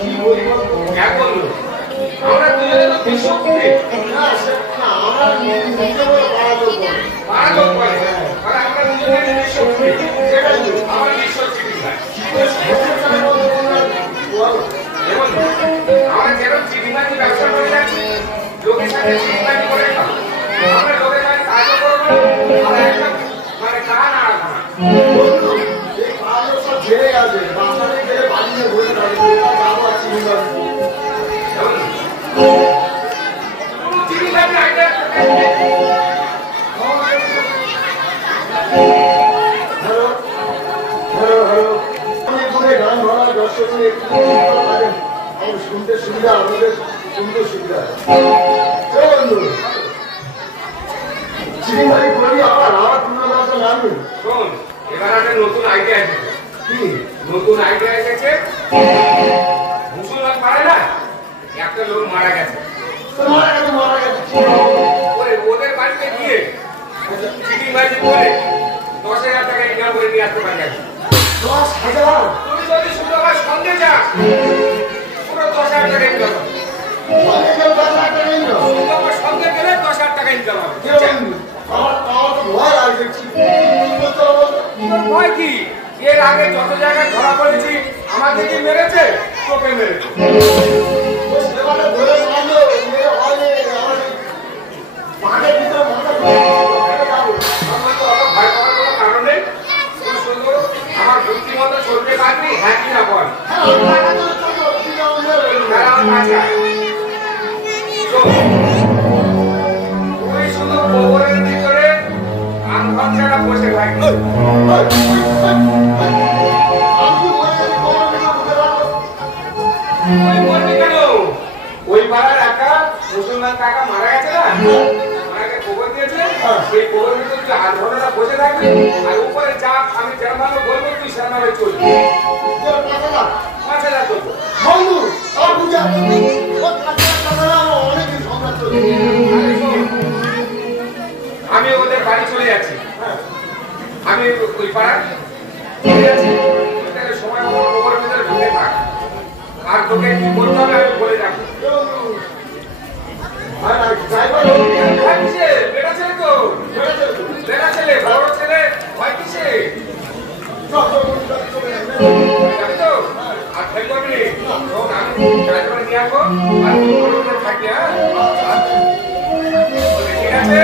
কি বলবো হ্যাঁ বললো আমরা দুজনে তো বিশ্ব খুঁজে না আমরা নিজে বলে পাড়া লোক বলে আমরা দুজনে বিশ্ব খুঁজে সেটাই তো আমার বিশ্ব চিঠি খায় দেখুন আমরা যেরকম চিঠিমানি ব্যবসা করে যাচ্ছি লোকের সাথে চিঠিমানি করে খাবো আমরা লোকের কাছে কাজও করবো আর একটা মানে কান আর খানা এই কাজও সব ছেড়ে আছে বাচ্চাদের গেলে বাড়িতে বসে থাকবে যাবো আর চিঠিমানি চিঠিমানি আইডিয়া শুনতে সুবিধা আমাদের শুনতে সুবিধা চিঠিমানি করি আবার নামবে শোন এবার একটা নতুন আইডিয়া এসেছে কি নতুন আইডিয়া এসেছে মুসলমান পারে না একটা লোক মারা গেছে মারা গেছে ওদের বাড়িতে গিয়ে চিঠিমানি করে 10,000 টাকা ইনকাম করে নিয়ে আসতে পারি 10,000 তুমি যদি শুক্রবার সন্ধ্যে যাস পুরো 10,000 টাকা ইনকাম হবে শুক্রবার সন্ধ্যে গেলে 10,000 টাকা ইনকাম হবে ভয় কি এর আগে যত জায়গায় ধরা পড়েছি আমাদেরকে মেরেছে তোকে মেরেছে আমার বুদ্ধিমতো চলতে পারবি হ্যাঁ কি না বল তুই শুধু গোবরের ভিতরে আমঘণ্টাটা বসে থাকবি কেন ওই পাড়ার একটা মুসলমান কাকা মারা গেছে না ওনাকে খবর দিয়েছে সেই খবর ভিতরে তুই 8 ঘন্টা বসে থাকবি আর উপরে যা আমি যেরকম বলবো তুই সেরকম চলবি 5,000 চলবো আমি ওদের বাড়ি চলে যাচ্ছি আমি ওই পাড়ার চলে যাচ্ছি সময় মতো খবর ভিতরে ঢুকে থাক আর তোকে কি বলতে হবে আমি বলে রাখবো বেটা ছেলে তো বেটা ছেলে বড় ছেলে ভয় কিসে যাবি তো আর ফেল করবি আমি কাজ করে নিয়ে আসবো আর তুই থাকবি হ্যাঁ ঠিক আছে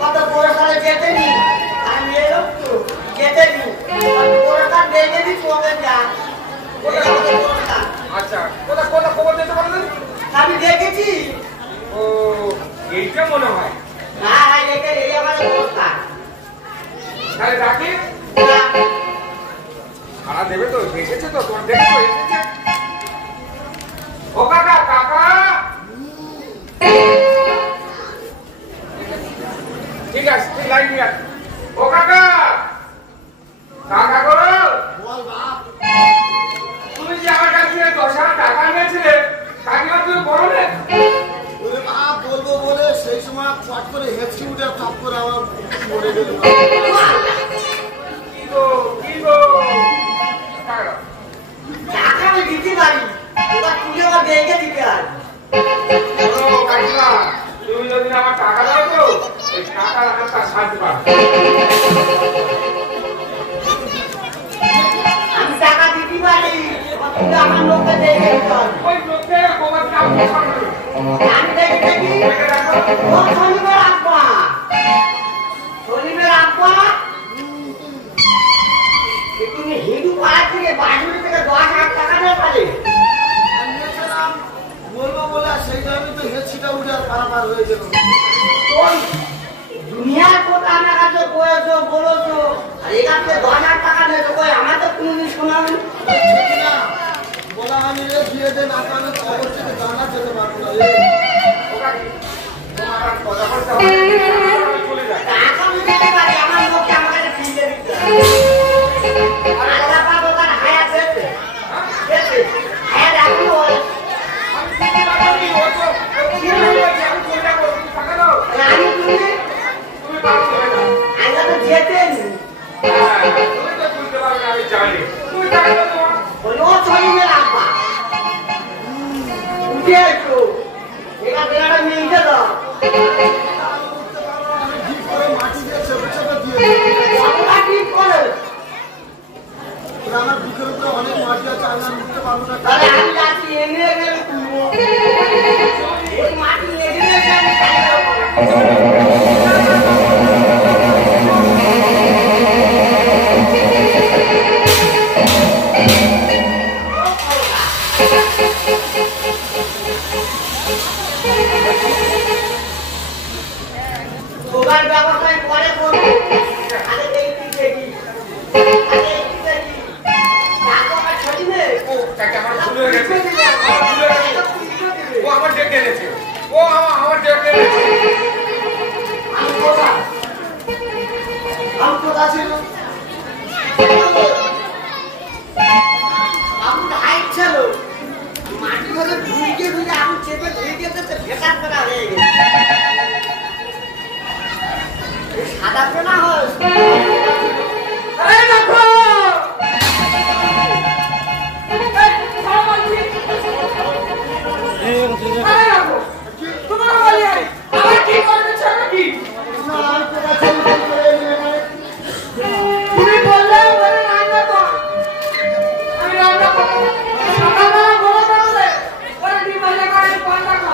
কত পুরস্কারে যেতেনি আমি এলো তো যেতেনি পুরস্কার দেখে দি চলে যা আচ্ছা কোথা কোথা খবর দিতে পারলেন? আমি দেখেছি। ও এইটা মনে হয়। হ্যাঁ হ্যাঁ দেখে এই আমার পুরস্কার তাহলে ডাকি ভাড়া দেবে তো? এসেছে তো তোমার দেখো এসেছে। ও কাকা কাকা ঠিক আছে তুই লাইন নিয়ে আস। ও কাকা কাকা গো বল বাপ। তুমি যে আমার কাছ থেকে 10,000 টাকা নিয়েছিলে কাকিমা তুমি বলো না? ওরে বাপ বলবো বলে সেই সময় ফট করে হেঁচকি উঠে টপ করে আমার মরে গেল। কি গো কি গো টাকা টাকা আমি দিতে পারি এবার তুই আমার দেখে দিতে আর শোনো কাকিমা তুমি যদি আমার টাকা দাও তো ওই টাকার হাতটা সারতে পারো। আমি টাকা দিতে পারি এবার তুই আমার লোককে দেখে দিতে পারবি ওই লোককে গোবর কাপ বসানো আমি দেখি দেখি দেখে রাখো। ও শনিবার আব্বা শনিবার আব্বা তুমি হিন্দু পাড়া থেকে বাড়ি থেকে 10,000 টাকা নিয়ে পারে নিয়েছিলাম বলবো বলে আর সেই টাইমে তো হেঁচকিটা উঠে আর পারাপার হয়ে গেল। ওই দুনিয়ার কথা আমার কাছে বলেছো বলেছো আর এখান থেকে 10,000 টাকা নিয়েছো কই আমার তো কোনোদিন শোনাওনি ঠিক না বলা আমি রে দিয়ে দে না তাহলে খবর থেকে জানা যেতে পারবো না রে। ও কাকি তোমার আর কথা বলতে হবে না, আমি চলে যাই। টাকা আমি দিতে পারি আমার লোককে আমার কাছে ফিরে দিতে আলাদা পাবো তার হায়াত পেয়েছে হায়াত এখনো হয় আমি চিনতে পারিনি, ও তো কি হয়েছে আমি চলে যাবো তুমি টাকা দাও। আমি তুমি বাড়ি চলে যাও। আমরা তো যেতেন হ্যাঁ তুমি তো বুঝতে পারবে না আমি জানি। তুমি টাকা দাও তোমার। বলো শনিবার আব্বা উঠে এসো এবার বেড়াটা নিয়ে দাও আমি ঠিক করে মাটি দিয়ে চেপে চেপে দিয়ে দেবো। কতটা ঠিক করে আমার বুকের উপরে অনেক মাটি আছে আমি আর উঠতে পারবো না। তাহলে আমি যাচ্ছি এনে গেলে তুলবো ওই মাটি এগিয়ে গেলে খাই দেবো তোমার ব্যবস্থায় পরে করবো আগে দেখি দেখি আগে দেখি টাকা আমার ছড়ি নে ও কাকি আমার ভুল হয়ে গেছে। আমার ভুল হয়ে গেছে। ও আমার ডেকে এনেছে। ও আমার ডেকে এনেছে। আমি কোথায় আমি কোথায় ছিল আমি হাইট ছিল মাটি ধরে ধুইকে ধুইকে আমি চেপে ধুইকে তো ভেটার করা হয়ে গেছে এই সাদা পেনা হয় এই দেখো তোমার বাড়ি আমার কি করতেছ নাকি? না আমি কোথায় চলে করে নিয়ে গেলে তুমি বললে বলে রান্না কর। আমি রান্না করব। সকালবেলা বলে বলে ওরে ডিম ভাজা করে পান্তা খা।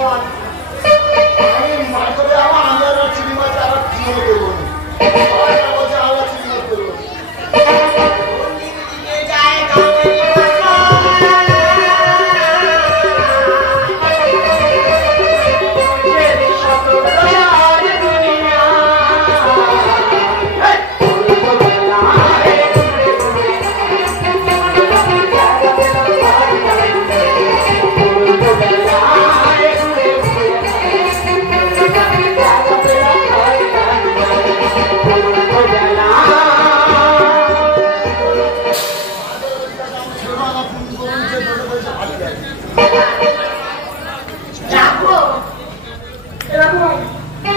বল। আমি মাছ ধরে আমার আন্দাজ চিংড়ি মাছ আবার জীবনে করবো না। সবাই বলছে আমরা চিংড়ি মাছ করবো না। কোন দিকে যায় গাঙের ভাষা? যাবো। এরকম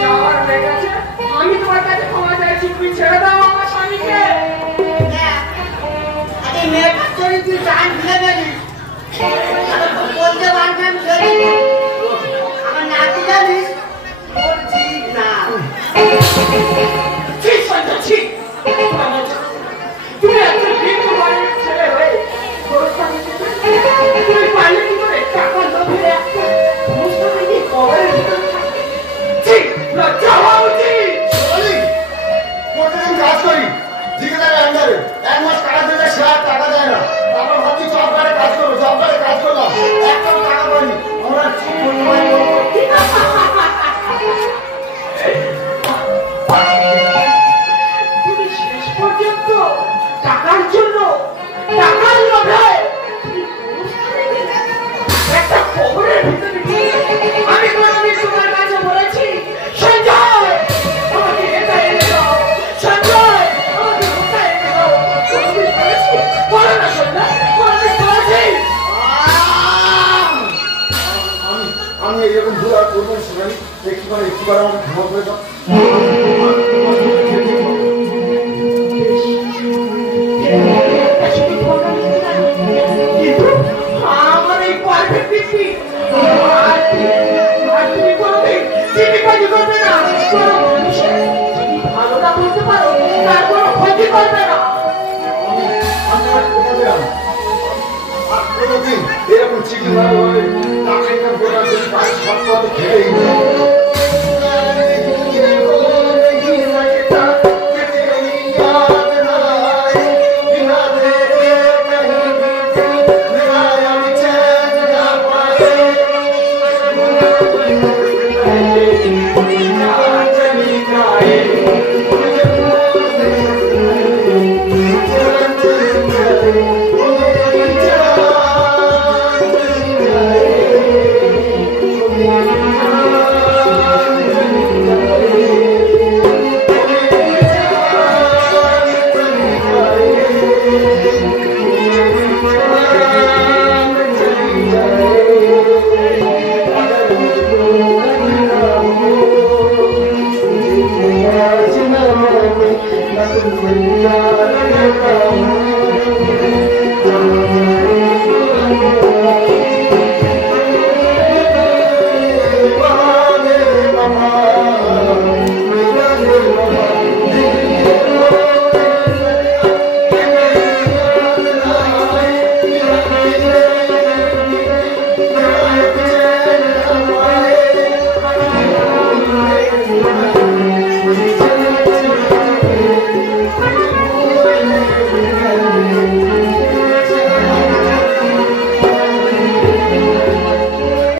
যাওয়ার হয়ে গেছে। আমি তোমার কাছে ক্ষমা চাইছি, তুমি ছেড়ে দাও আমার স্বামীকে। দেখ, আরে মেয়েটার জন্য তুই জান ফেলে গেলিস। আমি তো বলতে পারতাম ছেড়ে দে। আমার নাতি জানিস ওর ঠিক না। ঠিক সন্ধ্যা, ঠিক। তুমি একজন বিন্দু বাড়ির ছেলে হয়ে তোর স্বামীকে তুমি পারলে কি করে টাকা লোভে একটা অনুষ্ঠানে কবরের ভিতরে থাকতে? ঠিক, লজ্জা হওয়া উচিত। বলি, প্রতিদিন কাজ করি ঠিকাদারের আন্ডারে। 1 মাস টাকা দিলে সে আর টাকা দেয় না। তারপর ভাবছি জব কার্ডে কাজ করবো, জব কার্ডে কাজ করলাম, একটাও টাকা পাইনি। আমরা ঠিক করতে পারি না। তুমি শেষ পর্যন্ত টাকার জন্য, টাকার লোভে অনুষ্ঠানে গেলে একটা কবরের ভিতরে গিয়ে আমি কোনদিন তোমার কাছে বলেছি সঞ্জয় আমাকে এটা এনে দাও, সঞ্জয় আমাকে ওটা এনে দাও, কোনদিন বলেছি? বলো না সঞ্জয়, কোনদিন বলেছি? আমি এরকম ভুল আর করবো না। একটুবার আমাকে ক্ষমা করে দাও। কিন্তু আমার এই পারফেক্ট পিপি আর তুমি কোনদিন চিনিবাজি করবে না। কোনো মানুষের যদি ভালোটা বলতে পারো তার কোনো ক্ষতি করবে না। আমি আর কথা দিলাম আর কোনোদিন এরকম চিঠি ভালো হবে টাকা ইনকাম করে সব খেয়ে